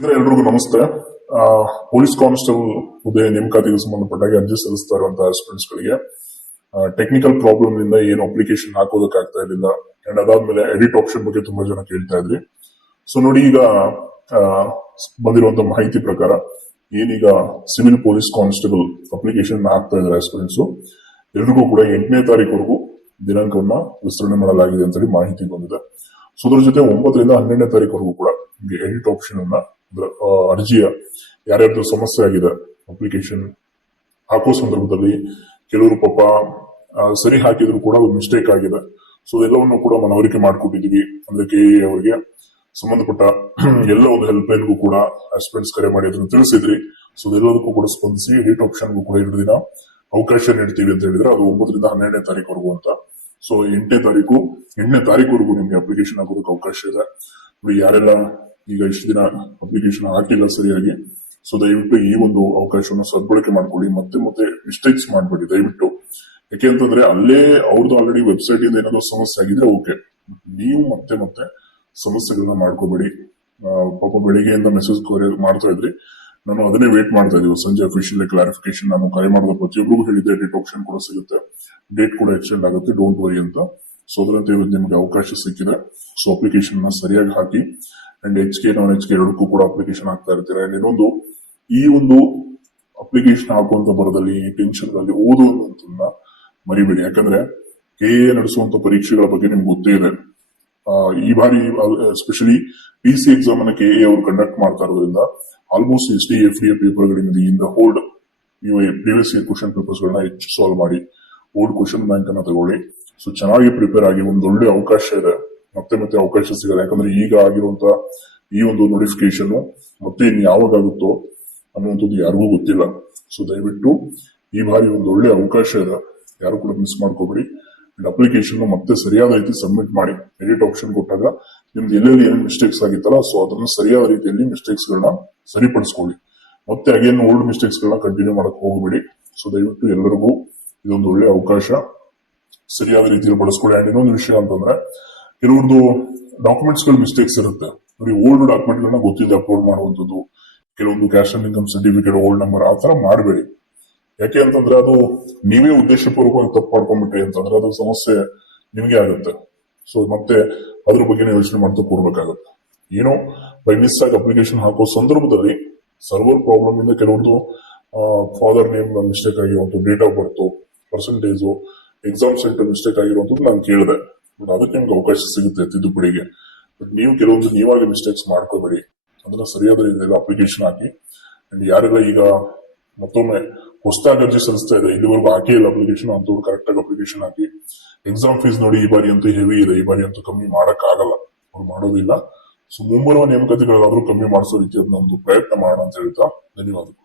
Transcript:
ಎಲ್ರಿಗೂ ನಮಸ್ತೆ. Police constable ಹುದ್ದೆ ನೇಮಕಾತಿಗೆ ಸಂಬಂಧಪಟ್ಟಾಗ ಅರ್ಜಿ ಸಲ್ಲಿಸ್ತಾ ಇರುವಂತಹ ಆಸ್ಪಿರೆಂಟ್ಸ್ ಗಳಿಗೆ ಟೆಕ್ನಿಕಲ್ ಪ್ರಾಬ್ಲಮ್ ಇಂದ ಏನು ಅಪ್ಲಿಕೇಶನ್ ಹಾಕೋದಕ್ಕಾಗ್ತಾ ಇರಲಿಲ್ಲ. ಅಂಡ್ ಅದಾದ್ಮೇಲೆ ಎಡಿಟ್ ಆಪ್ಷನ್ ಬಗ್ಗೆ ತುಂಬಾ ಜನ ಕೇಳ್ತಾ ಇದ್ರಿ. ಸೊ ನೋಡಿ, ಈಗ ಬಂದಿರುವಂತಹ ಮಾಹಿತಿ ಪ್ರಕಾರ ಏನೀಗ ಸಿವಿಲ್ ಪೊಲೀಸ್ ಕಾನ್ಸ್ಟೇಬಲ್ ಅಪ್ಲಿಕೇಶನ್ ಹಾಕ್ತಾ ಇದ್ದಾರೆ ಆಸ್ಪಿರೆಂಟ್ಸ್, ಎಲ್ರಿಗೂ ಕೂಡ 8ನೇ ತಾರೀಕುವರೆಗೂ ದಿನಾಂಕವನ್ನ ವಿಸ್ತರಣೆ ಮಾಡಲಾಗಿದೆ ಅಂತ ಹೇಳಿ ಮಾಹಿತಿ ಬಂದಿದೆ. ಸೊ ಅದ್ರ ಜೊತೆ 9 ರಿಂದ 12ನೇ ತಾರೀಕುವರೆಗೂ ಕೂಡ ಎಡಿಟ್ ಆಪ್ಷನ್ ಅನ್ನ ಅರ್ಜಿಯ ಯಾರ್ಯಾರ್ದು ಸಮಸ್ಯೆ ಆಗಿದೆ ಅಪ್ಲಿಕೇಶನ್ ಹಾಕೋ ಸಂದರ್ಭದಲ್ಲಿ ಕೆಲವರು ಪಾಪ ಸರಿ ಹಾಕಿದ್ರು ಕೂಡ ಒಂದು ಮಿಸ್ಟೇಕ್ ಆಗಿದೆ. ಸೊ ಎಲ್ಲವನ್ನು ಕೂಡ ಮನವರಿಕೆ ಮಾಡ್ಕೊಟ್ಟಿದೀವಿ. ಅಂದ್ರೆ ಕೆಎ ಅವರಿಗೆ ಸಂಬಂಧಪಟ್ಟ ಎಲ್ಲ ಒಂದು ಹೆಲ್ಪ್ ಲೈನ್ಗೂ ಕೂಡ ಆಸ್ಪಿರೆಂಟ್ಸ್ ಕರೆ ಮಾಡಿ ಅದನ್ನು ತಿಳಿಸಿದ್ರಿ. ಸೊ ಎಲ್ಲದಕ್ಕೂ ಕೂಡ ಸ್ಪಂದಿಸಿ ಎಡಿಟ್ ಆಪ್ಷನ್ಗೂ ಕೂಡ 2 ದಿನ ಅವಕಾಶ ನೀಡ್ತೀವಿ ಅಂತ ಹೇಳಿದ್ರೆ ಅದು 9 ರಿಂದ 12ನೇ ತಾರೀಕುವರೆಗೂ ಅಂತ. ಸೊ 8ನೇ ತಾರೀಕುವರೆಗೂ ನಿಮ್ಗೆ ಅಪ್ಲಿಕೇಶನ್ ಹಾಕೋದಕ್ಕೆ ಅವಕಾಶ ಇದೆ. ಯಾರೆಲ್ಲ ಈಗ ಇಷ್ಟು ದಿನ ಅಪ್ಲಿಕೇಶನ್ ಹಾಕಿಲ್ಲ ಸರಿಯಾಗಿ, ಸೊ ದಯವಿಟ್ಟು ಈ ಒಂದು ಅವಕಾಶವನ್ನು ಸದ್ಬಳಕೆ ಮಾಡ್ಕೊಳ್ಳಿ. ಮತ್ತೆ ಮಿಸ್ಟೇಕ್ಸ್ ಮಾಡಬೇಡಿ ದಯವಿಟ್ಟು. ಯಾಕೆ ಅಂತಂದ್ರೆ ಅಲ್ಲೇ ಅವ್ರದ್ದು ಆಲ್ರೆಡಿ ವೆಬ್ಸೈಟ್ ಇಂದ ಏನಾದ್ರು ಸಮಸ್ಯೆ ಆಗಿದ್ರೆ ಓಕೆ, ನೀವು ಮತ್ತೆ ಸಮಸ್ಯೆಗಳನ್ನ ಮಾಡ್ಕೋಬೇಡಿ. ಪಾಪ ಬೆಳಿಗ್ಗೆಯಿಂದ ಮೆಸೇಜ್ ಮಾಡ್ತಾ ಇದ್ರಿ, ನಾನು ಅದನ್ನೇ ವೇಟ್ ಮಾಡ್ತಾ ಇದೀವಿ. ಸಂಜೆ ಅಫಿಷಿಯಲ್ ಕ್ಲಾರಿಫಿಕೇಶನ್ ನಾನು ಕರೆ ಮಾಡಿದ ಪ್ರತಿಯೊಬ್ಬರಿಗೂ ಹೇಳಿದ್ದೆ, ಡೇಟ್ ಆಪ್ಷನ್ ಕೂಡ ಸಿಗುತ್ತೆ, ಡೇಟ್ ಕೂಡ ಎಕ್ಸ್ಟೆಂಡ್ ಆಗುತ್ತೆ, ಡೋಂಟ್ ವರಿ ಅಂತ. ಸೊ ಅದರಂತೆ ನಿಮಗೆ ಅವಕಾಶ ಸಿಕ್ಕಿದೆ. ಸೊ ಅಪ್ಲಿಕೇಶನ್ ನ ಸರಿಯಾಗಿ ಹಾಕಿ. ಅಂಡ್ HK ನಾನ್ HK ಎರಡಕ್ಕೂ ಕೂಡ ಅಪ್ಲಿಕೇಶನ್ ಹಾಕ್ತಾ ಇರ್ತೀರಾ. ಅಂಡ್ ಇನ್ನೊಂದು, ಈ ಒಂದು ಅಪ್ಲಿಕೇಶನ್ ಹಾಕುವಂತ ಬರದಲ್ಲಿ ಟೆನ್ಷನ್ ಗಳಲ್ಲಿ ಓದುವಂತನ್ನ ಮರಿಬೇಡಿ. ಯಾಕಂದ್ರೆ KA ನಡೆಸುವಂತ ಪರೀಕ್ಷೆಗಳ ಬಗ್ಗೆ ನಿಮ್ಗೆ ಗೊತ್ತೇ ಇದೆ. ಈ ಬಾರಿ ಎಸ್ಪೆಷಲಿ PC ಎಕ್ಸಾಮ್ ಅನ್ನ KA ಅವರು ಕಂಡಕ್ಟ್ ಮಾಡ್ತಾ ಇರೋದ್ರಿಂದ ಆಲ್ಮೋಸ್ಟ್ SDA FDA ಪೇಪರ್ ಗಳಿಂದ ಹೋಲ್ಡ್ ನೀವು ಪ್ರೀವಿಯಸ್ ಇಯರ್ ಕ್ವಶನ್ ಪೇಪರ್ಸ್ ಗಳನ್ನ ಹೆಚ್ಚು ಸಾಲ್ವ್ ಮಾಡಿ ಓಲ್ಡ್ ಕ್ವಶನ್ ಬ್ಯಾಂಕ್ ಅನ್ನ ತಗೊಳ್ಳಿ. ಸೊ ಚೆನ್ನಾಗಿ ಪ್ರಿಪೇರ್ ಆಗಿ. ಒಂದು ಒಳ್ಳೆ ಅವಕಾಶ ಇದೆ, ಮತ್ತೆ ಅವಕಾಶ ಸಿಗಲ್ಲ. ಯಾಕಂದ್ರೆ ಈಗ ಆಗಿರುವಂತ ಈ ಒಂದು ನೋಟಿಫಿಕೇಶನ್ ಮತ್ತೆ ಇನ್ ಯಾವಾಗ ಆಗುತ್ತೋ ಅನ್ನುವಂಥದ್ದು ಯಾರಿಗೂ ಗೊತ್ತಿಲ್ಲ. ಸೊ ದಯವಿಟ್ಟು ಈ ಬಾರಿ ಒಂದು ಒಳ್ಳೆ ಅವಕಾಶ ಇದೆ, ಯಾರು ಕೂಡ ಮಿಸ್ ಮಾಡ್ಕೋಬೇಡಿ. ಅಪ್ಲಿಕೇಶನ್ ಮತ್ತೆ ಸರಿಯಾದ ರೀತಿ ಸಬ್ಮಿಟ್ ಮಾಡಿ. ಎಡಿಟ್ ಆಪ್ಷನ್ ಕೊಟ್ಟಾಗ ನಿಮ್ದು ಎಲ್ಲೆಲ್ಲಿ ಏನೇನು ಮಿಸ್ಟೇಕ್ಸ್ ಆಗಿತ್ತಲ್ಲ, ಸೊ ಅದನ್ನು ಸರಿಯಾದ ರೀತಿಯಲ್ಲಿ ಮಿಸ್ಟೇಕ್ಸ್ ಗಳನ್ನ ಸರಿಪಡಿಸ್ಕೊಳ್ಳಿ. ಮತ್ತೆ ಅಗೇನ್ ಓಲ್ಡ್ ಮಿಸ್ಟೇಕ್ಸ್ ಗಳನ್ನ ಕಂಟಿನ್ಯೂ ಮಾಡಕ್ ಹೋಗಬೇಡಿ. ಸೊ ದಯವಿಟ್ಟು ಎಲ್ಲರಿಗೂ ಇದೊಂದು ಒಳ್ಳೆ ಅವಕಾಶ, ಸರಿಯಾದ ರೀತಿಯಲ್ಲಿ ಬಳಸ್ಕೊಳ್ಳಿ. ಅಂಡ್ ಇನ್ನೊಂದು ವಿಷಯ ಅಂತಂದ್ರೆ, ಕೆಲವ್ರದ್ದು ಡಾಕ್ಯುಮೆಂಟ್ಸ್ ಗಳು ಮಿಸ್ಟೇಕ್ಸ್ ಇರುತ್ತೆ ನೋಡಿ. ಓಲ್ಡ್ ಡಾಕ್ಯುಮೆಂಟ್ ಗಳನ್ನ ಗೊತ್ತಿದೆ ಅಪ್ಲೋಡ್ ಮಾಡುವಂತದ್ದು, ಕೆಲವೊಂದು cash and income certificate old number ಆ ತರ ಮಾಡಬೇಡಿ. ಯಾಕೆ ಅಂತಂದ್ರೆ ಅದು ನೀವೇ ಉದ್ದೇಶಪೂರ್ವಕವಾಗಿ ತಪ್ಪು ಮಾಡ್ಕೊಂಡ್ಬಿಟ್ರಿ ಅಂತಂದ್ರೆ ಅದು ಸಮಸ್ಯೆ ನಿಮ್ಗೆ ಆಗುತ್ತೆ. ಸೊ ಮತ್ತೆ ಅದ್ರ ಬಗ್ಗೆ ಯೋಚನೆ ಮಾಡ್ತಾ ಕೂರ್ಬೇಕಾಗುತ್ತೆ. ಏನೋ ಬೈ ಮಿಸ್ ಆಗಿ ಅಪ್ಲಿಕೇಶನ್ ಹಾಕೋ ಸಂದರ್ಭದಲ್ಲಿ ಸರ್ವರ್ ಪ್ರಾಬ್ಲಮ್ ಇಂದ ಕೆಲವೊಂದು ಫಾದರ್ ನೇಮ್ ಮಿಸ್ಟೇಕ್ ಆಗಿರುವಂತದ್ದು, date of birth, percentage, exam centre mistake ಆಗಿರುವಂತದ್ದು ನಾನು ಕೇಳಿದೆ. ಬಟ್ ಅದಕ್ಕೆ ನಿಮ್ಗೆ ಅವಕಾಶ ಸಿಗುತ್ತೆ ತಿದ್ದುಪಡಿಗೆ. ಬಟ್ ನೀವು ಕೆಲವೊಂದು ನೀವಾಗಿ ಮಿಸ್ಟೇಕ್ಸ್ ಮಾಡ್ಕೋಬೇಡಿ. ಅದನ್ನ ಸರಿಯಾದ ರೀತಿಯಲ್ಲಿ ಅಪ್ಲಿಕೇಶನ್ ಹಾಕಿ. ಅಂಡ್ ಯಾರೆಲ್ಲ ಈಗ ಮತ್ತೊಮ್ಮೆ ಹೊಸದಾಗಿ ಅರ್ಜಿ ಸಲ್ಲಿಸ್ತಾ ಇದೆ, ಇಲ್ಲಿವರೆಗೂ ಹಾಕಿ ಇಲ್ಲ ಅಪ್ಲಿಕೇಶನ್ ಅಂತವ್ರು ಕರೆಕ್ಟ್ ಆಗಿ ಅಪ್ಲಿಕೇಶನ್ ಹಾಕಿ. ಎಕ್ಸಾಮ್ ಫೀಸ್ ನೋಡಿ, ಈ ಬಾರಿ ಅಂತೂ ಹೆವಿ ಇದೆ, ಈ ಬಾರಿ ಅಂತೂ ಕಮ್ಮಿ ಮಾಡಕ್ ಆಗಲ್ಲ, ಅವ್ರು ಮಾಡೋದಿಲ್ಲ. ಸೊ ಮುಂಬರುವ ನೇಮಕಾತಿಗಳಾದ್ರೂ ಕಮ್ಮಿ ಮಾಡಿಸೋ ರೀತಿ ಒಂದು ಪ್ರಯತ್ನ ಮಾಡೋಣ ಅಂತ ಹೇಳ್ತಾ ಧನ್ಯವಾದಗಳು.